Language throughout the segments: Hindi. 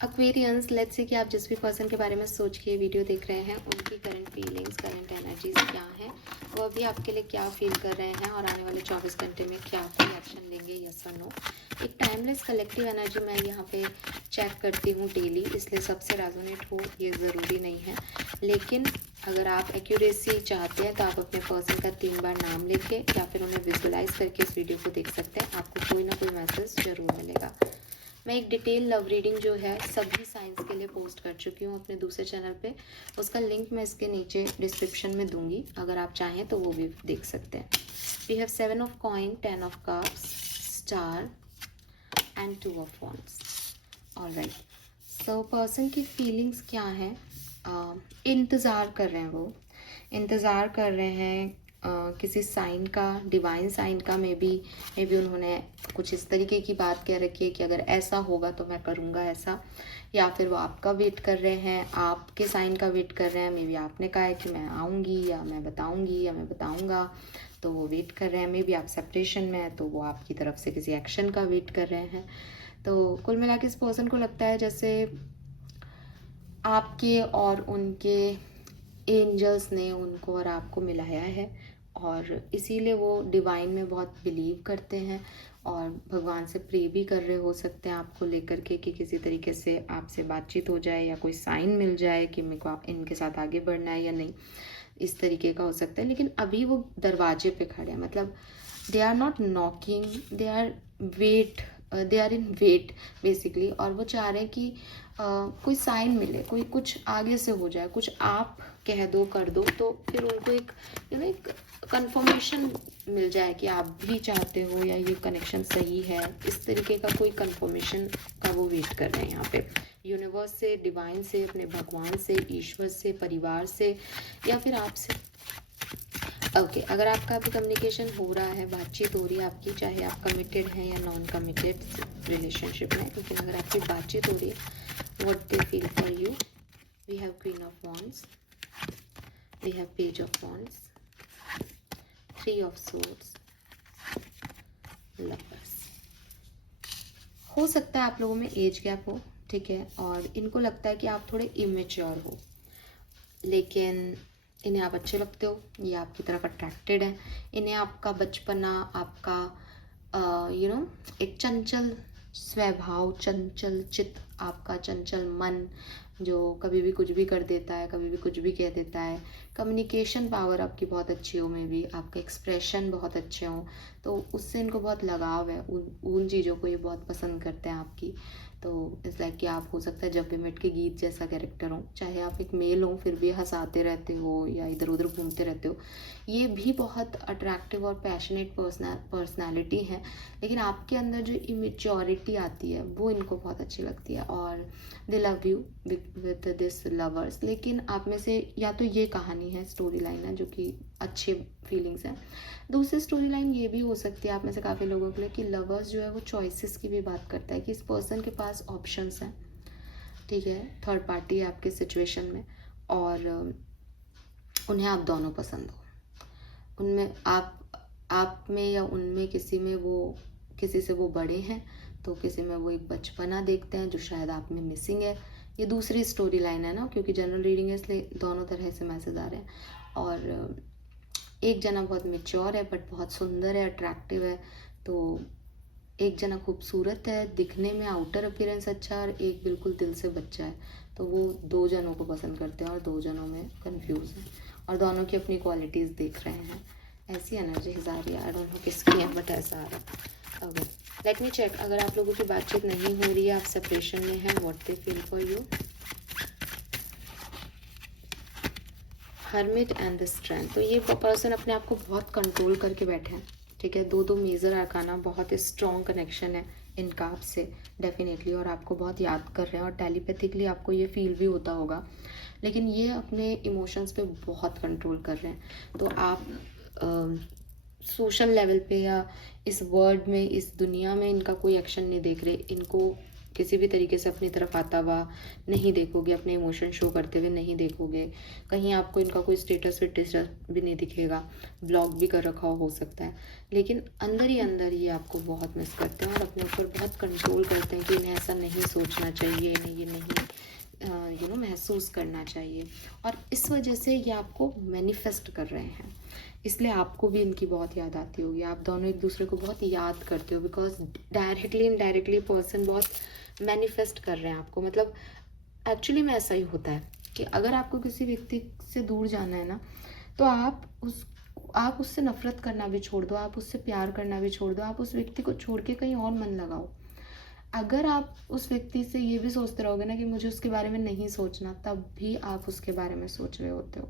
एक्वेरियंस, लेट्स से कि आप जिस भी पर्सन के बारे में सोच के वीडियो देख रहे हैं, उनकी करंट फीलिंग्स, करंट एनर्जीज क्या हैं, वो अभी आपके लिए क्या फील कर रहे हैं और आने वाले 24 घंटे में क्या कोई एक्शन लेंगे, यस और नो। एक टाइमलेस कलेक्टिव एनर्जी मैं यहाँ पे चेक करती हूँ डेली, इसलिए सबसे रेजोनेट हो ये ज़रूरी नहीं है। लेकिन अगर आप एक्यूरेसी चाहते हैं तो आप अपने पर्सन का 3 बार नाम लेके या फिर उन्हें विजुअलाइज करके इस वीडियो को देख सकते हैं। आपको कोई ना कोई मैसेज ज़रूर मिलेगा। मैं एक डिटेल लव रीडिंग जो है सभी साइंस के लिए पोस्ट कर चुकी हूँ अपने दूसरे चैनल पे। उसका लिंक मैं इसके नीचे डिस्क्रिप्शन में दूंगी, अगर आप चाहें तो वो भी देख सकते हैं। We have 7 of coin, 10 of cups, star and 2 of wands. Alright, so person की फीलिंग्स क्या हैं? इंतज़ार कर रहे हैं, वो इंतज़ार कर रहे हैं किसी साइन का, डिवाइन साइन का। मे बी उन्होंने कुछ इस तरीके की बात कह रखी है कि अगर ऐसा होगा तो मैं करूँगा ऐसा, या फिर वो आपका वेट कर रहे हैं, आपके साइन का वेट कर रहे हैं। मे बी आपने कहा है कि मैं आऊँगी या मैं बताऊँगी या मैं बताऊँगा, तो वो वेट कर रहे हैं। मे बी आप सेपरेशन में है तो वो आपकी तरफ से किसी एक्शन का वेट कर रहे हैं। तो कुल मिला के इस पर्सन को लगता है जैसे आपके और उनके एंजल्स ने उनको और आपको मिलाया है, और इसीलिए वो डिवाइन में बहुत बिलीव करते हैं और भगवान से प्रे भी कर रहे हो सकते हैं आपको लेकर के कि किसी तरीके से आपसे बातचीत हो जाए या कोई साइन मिल जाए कि मेरे को इनके साथ आगे बढ़ना है या नहीं, इस तरीके का हो सकता है। लेकिन अभी वो दरवाजे पे खड़े हैं, मतलब they are not knocking, they are wait, they are in wait basically. और वो चाह रहे हैं कि कोई साइन मिले, कोई कुछ आगे से हो जाए, कुछ आप कह दो कर दो, तो फिर उनको एक एक कंफर्मेशन मिल जाए कि आप भी चाहते हो या ये कनेक्शन सही है। इस तरीके का कोई कंफर्मेशन का वो वेट कर रहे हैं यहाँ पे, यूनिवर्स से, डिवाइन से, अपने भगवान से, ईश्वर से, परिवार से, या फिर आपसे। ओके, अगर आपका अभी कम्युनिकेशन हो रहा है, बातचीत हो रही है आपकी, चाहे आप कमिटेड हैं या नॉन कमिटेड रिलेशनशिप में, लेकिन अगर आपकी बातचीत हो रही है, what they feel for you. We have Queen of Wands, we have Page of Wands, 3 of Swords, Lovers. हो सकता है आप लोगों में एज गैप हो, ठीक है, और इनको लगता है कि आप थोड़े इमेच्योर हो, लेकिन इन्हें आप अच्छे लगते हो, ये आपकी तरफ अट्रैक्टेड है। इन्हें आपका बचपना, आपका एक चंचल स्वभाव, चंचल चित्त, आपका चंचल मन जो कभी भी कुछ भी कर देता है, कभी भी कुछ भी कह देता है। कम्युनिकेशन पावर आपकी बहुत अच्छी हो, मे बी आपका एक्सप्रेशन बहुत अच्छे हो, तो उससे इनको बहुत लगाव है, उन चीज़ों को ये बहुत पसंद करते हैं आपकी। तो इस लाइक कि आप हो सकता है जब भी मिट के गीत जैसा कैरेक्टर हो, चाहे आप एक मेल हो फिर भी हंसाते रहते हो या इधर उधर घूमते रहते हो, ये भी बहुत अट्रैक्टिव और पैशनेट पर्सनैलिटी है। लेकिन आपके अंदर जो इमेच्योरिटी आती है वो इनको बहुत अच्छी लगती है, और दे love you with this lovers. लेकिन आप में से या तो ये कहानी है, स्टोरी लाइन है जो कि अच्छे फीलिंग्स हैं। दूसरी स्टोरी लाइन ये भी हो सकती है आप में से काफ़ी लोगों के लिए कि लवर्स जो है वो चॉइसेस की भी बात करता है कि इस पर्सन के पास ऑप्शंस हैं, ठीक है, थर्ड पार्टी है आपके सिचुएशन में, और उन्हें आप दोनों पसंद हो। उनमें आप में या उनमें किसी में वो, किसी से वो बड़े हैं तो किसी में वो एक बचपना देखते हैं जो शायद आप में मिसिंग है। ये दूसरी स्टोरी लाइन है ना, क्योंकि जनरल रीडिंग है इसलिए दोनों तरह से मैसेज आ रहे हैं। और एक जना बहुत मेच्योर है बट बहुत सुंदर है, अट्रैक्टिव है, तो एक जना खूबसूरत है, दिखने में आउटर अपीयरेंस अच्छा है, और एक बिल्कुल दिल से बच्चा है। तो वो 2 जनों को पसंद करते हैं और 2 जनों में कंफ्यूज हैं, और दोनों की अपनी क्वालिटीज़ देख रहे हैं। ऐसी एनर्जीज आ रही है, आई डोंट नो किसकी है बट ऐसा आ रहा है। Okay, let me check. अगर आप लोगों की बातचीत नहीं हो रही है, आप सेपरेशन में हैं, what they feel for you. Hermit and the strength. तो ये पर्सन अपने आप को बहुत कंट्रोल करके बैठे हैं, ठीक है। 2 मेजर अरकाना, बहुत स्ट्रॉन्ग कनेक्शन है इनका आपसे डेफिनेटली, और आपको बहुत याद कर रहे हैं, और टेलीपैथिकली आपको ये फील भी होता होगा। लेकिन ये अपने इमोशंस पे बहुत कंट्रोल कर रहे हैं। तो आप सोशल लेवल पे या इस वर्ल्ड में, इस दुनिया में इनका कोई एक्शन नहीं देख रहे। इनको किसी भी तरीके से अपनी तरफ आता हुआ नहीं देखोगे, अपने इमोशन शो करते हुए नहीं देखोगे, कहीं आपको इनका कोई स्टेटस वेटस भी नहीं दिखेगा, ब्लॉक भी कर रखा हो सकता है, लेकिन अंदर ही अंदर ये आपको बहुत मिस करते हैं और अपने ऊपर बहुत कंट्रोल करते हैं कि इन्हें ऐसा नहीं सोचना चाहिए, इन्हें ये नहीं महसूस करना चाहिए। और इस वजह से ये आपको मैनिफेस्ट कर रहे हैं, इसलिए आपको भी इनकी बहुत याद आती होगी। आप दोनों एक दूसरे को बहुत याद करते हो, बिकॉज डायरेक्टली इनडायरेक्टली पर्सन बहुत मैनिफेस्ट कर रहे हैं आपको। मतलब एक्चुअली में ऐसा ही होता है कि अगर आपको किसी व्यक्ति से दूर जाना है ना, तो आप उससे नफरत करना भी छोड़ दो, आप उससे प्यार करना भी छोड़ दो, आप उस व्यक्ति को छोड़ के कहीं और मन लगाओ। अगर आप उस व्यक्ति से ये भी सोचते रहोगे ना कि मुझे उसके बारे में नहीं सोचना, तब भी आप उसके बारे में सोच रहे होते हो।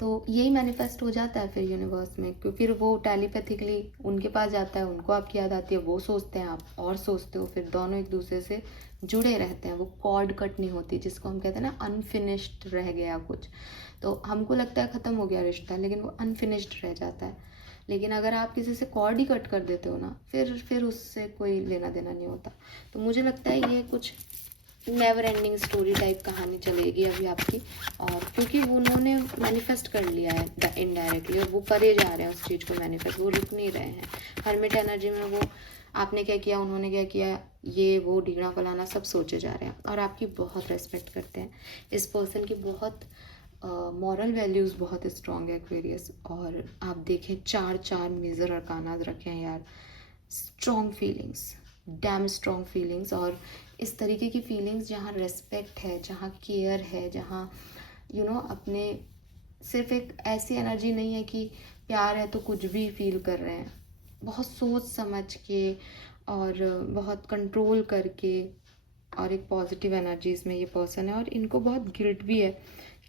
तो यही मैनिफेस्ट हो जाता है फिर यूनिवर्स में, क्योंकि फिर वो टेलीपैथिकली उनके पास जाता है, उनको आपकी याद आती है, वो सोचते हैं, आप और सोचते हो, फिर दोनों एक दूसरे से जुड़े रहते हैं। वो कॉर्ड कट नहीं होती, जिसको हम कहते हैं ना अनफिनिश्ड रह गया कुछ, तो हमको लगता है ख़त्म हो गया रिश्ता, लेकिन वो अनफिनिश्ड रह जाता है। लेकिन अगर आप किसी से कॉर्ड ही कट कर देते हो ना, फिर उससे कोई लेना देना नहीं होता। तो मुझे लगता है ये कुछ नेवर एंडिंग स्टोरी टाइप कहानी चलेगी अभी आपकी, और क्योंकि उन्होंने मैनिफेस्ट कर लिया है इनडायरेक्टली, और वो करे जा रहे हैं उस चीज़ को मैनिफेस्ट, वो रुक नहीं रहे हैं। हर्मिट एनर्जी में वो आपने क्या किया, उन्होंने क्या किया, ये वो ढींगना फलाना सब सोचे जा रहे हैं, और आपकी बहुत रेस्पेक्ट करते हैं। इस पर्सन की बहुत मॉरल वैल्यूज़ बहुत स्ट्रॉन्ग है एक्वेरियस। और आप देखें 4 मेजर अरकाना रखे हैं यार, strong feelings, dam strong feelings, और इस तरीके की फीलिंग्स जहाँ रेस्पेक्ट है, जहाँ केयर है, जहाँ अपने सिर्फ एक ऐसी एनर्जी नहीं है कि प्यार है तो कुछ भी फील कर रहे हैं, बहुत सोच समझ के और बहुत कंट्रोल करके, और एक पॉजिटिव एनर्जीज में ये पर्सन है। और इनको बहुत गिल्ट भी है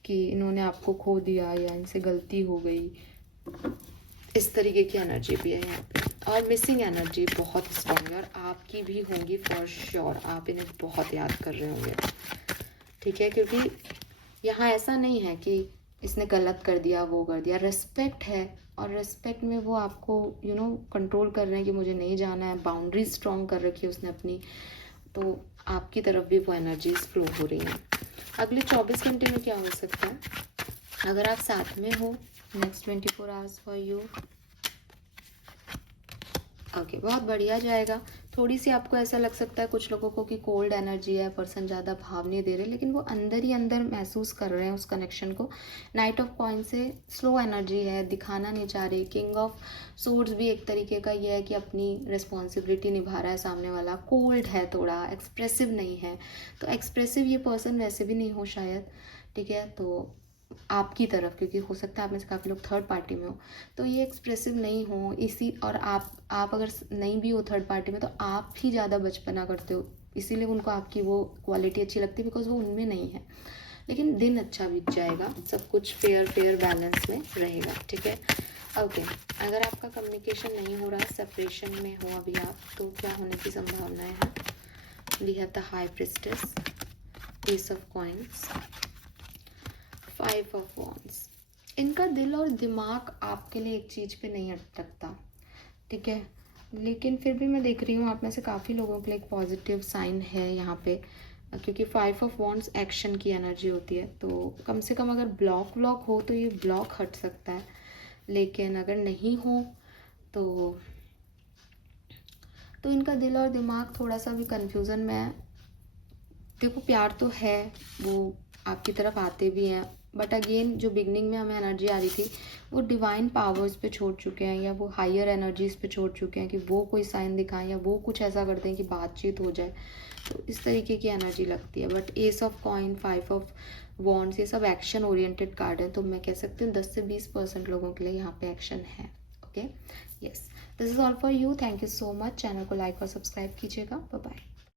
कि इन्होंने आपको खो दिया या इनसे गलती हो गई, इस तरीके की एनर्जी भी है यहाँ पे। और मिसिंग एनर्जी बहुत स्ट्रॉन्ग है, और आपकी भी होंगी फॉर श्योर, आप इन्हें बहुत याद कर रहे होंगे, ठीक है, क्योंकि यहाँ ऐसा नहीं है कि इसने गलत कर दिया, वो कर दिया, रेस्पेक्ट है, और रेस्पेक्ट में वो आपको कंट्रोल कर रहे हैं कि मुझे नहीं जाना है, बाउंड्री स्ट्रॉन्ग कर रखी है उसने अपनी, तो आपकी तरफ भी वो एनर्जीज फ्लो हो रही हैं। अगले 24 घंटे में क्या हो सकता है, अगर आप साथ में हो, next 24 hours for you, okay, बहुत बढ़िया जाएगा। थोड़ी सी आपको ऐसा लग सकता है कुछ लोगों को कि कोल्ड एनर्जी है, पर्सन ज़्यादा भाव नहीं दे रहे, लेकिन वो अंदर ही अंदर महसूस कर रहे हैं उस कनेक्शन को। नाइट ऑफ कॉइन से स्लो एनर्जी है, दिखाना नहीं चाह रही। किंग ऑफ सोर्ड्स भी एक तरीके का ये है कि अपनी रिस्पॉन्सिबिलिटी निभा रहा है सामने वाला। कोल्ड है, थोड़ा एक्सप्रेसिव नहीं है, तो एक्सप्रेसिव ये पर्सन वैसे भी नहीं हो शायद, ठीक है। तो आपकी तरफ, क्योंकि हो सकता है आप में से काफ़ी लोग थर्ड पार्टी में हो, तो ये एक्सप्रेसिव नहीं हो इसी, और आप अगर नहीं भी हो थर्ड पार्टी में, तो आप ही ज़्यादा बचपना करते हो, इसीलिए उनको आपकी वो क्वालिटी अच्छी लगती है, बिकॉज वो उनमें नहीं है। लेकिन दिन अच्छा बीत जाएगा, सब कुछ फेयर बैलेंस में रहेगा, ठीक है। ओके, अगर आपका कम्युनिकेशन नहीं हो रहा, सेपरेशन में हो अभी आप, तो क्या होने की संभावनाएं हैं। We have the high priestess, ace of coins, 5 of wands. इनका दिल और दिमाग आपके लिए एक चीज़ पे नहीं अटकता, ठीक है, लेकिन फिर भी मैं देख रही हूँ आप में से काफ़ी लोगों के लिए एक पॉजिटिव साइन है यहाँ पे, क्योंकि 5 ऑफ वॉन्ड्स एक्शन की एनर्जी होती है। तो कम से कम अगर ब्लॉक हो तो ये ब्लॉक हट सकता है, लेकिन अगर नहीं हो तो इनका दिल और दिमाग थोड़ा सा भी कन्फ्यूज़न में है। देखो, प्यार तो है, वो आपकी तरफ आते भी हैं, बट अगेन जो बिगनिंग में हमें एनर्जी आ रही थी, वो डिवाइन पावर्स पे छोड़ चुके हैं, या वो हायर एनर्जीज पे छोड़ चुके हैं कि वो कोई साइन दिखाएं, या वो कुछ ऐसा करते हैं कि बातचीत हो जाए, तो इस तरीके की एनर्जी लगती है। But S of coin, 5 of wands, ये सब एक्शन ओरिएंटेड कार्ड है, तो मैं कह सकती हूँ 10 से 20% लोगों के लिए यहाँ पे एक्शन है। Okay, yes, this is all for you. Thank you so much. Channel को लाइक और सब्सक्राइब कीजिएगा। Bye bye.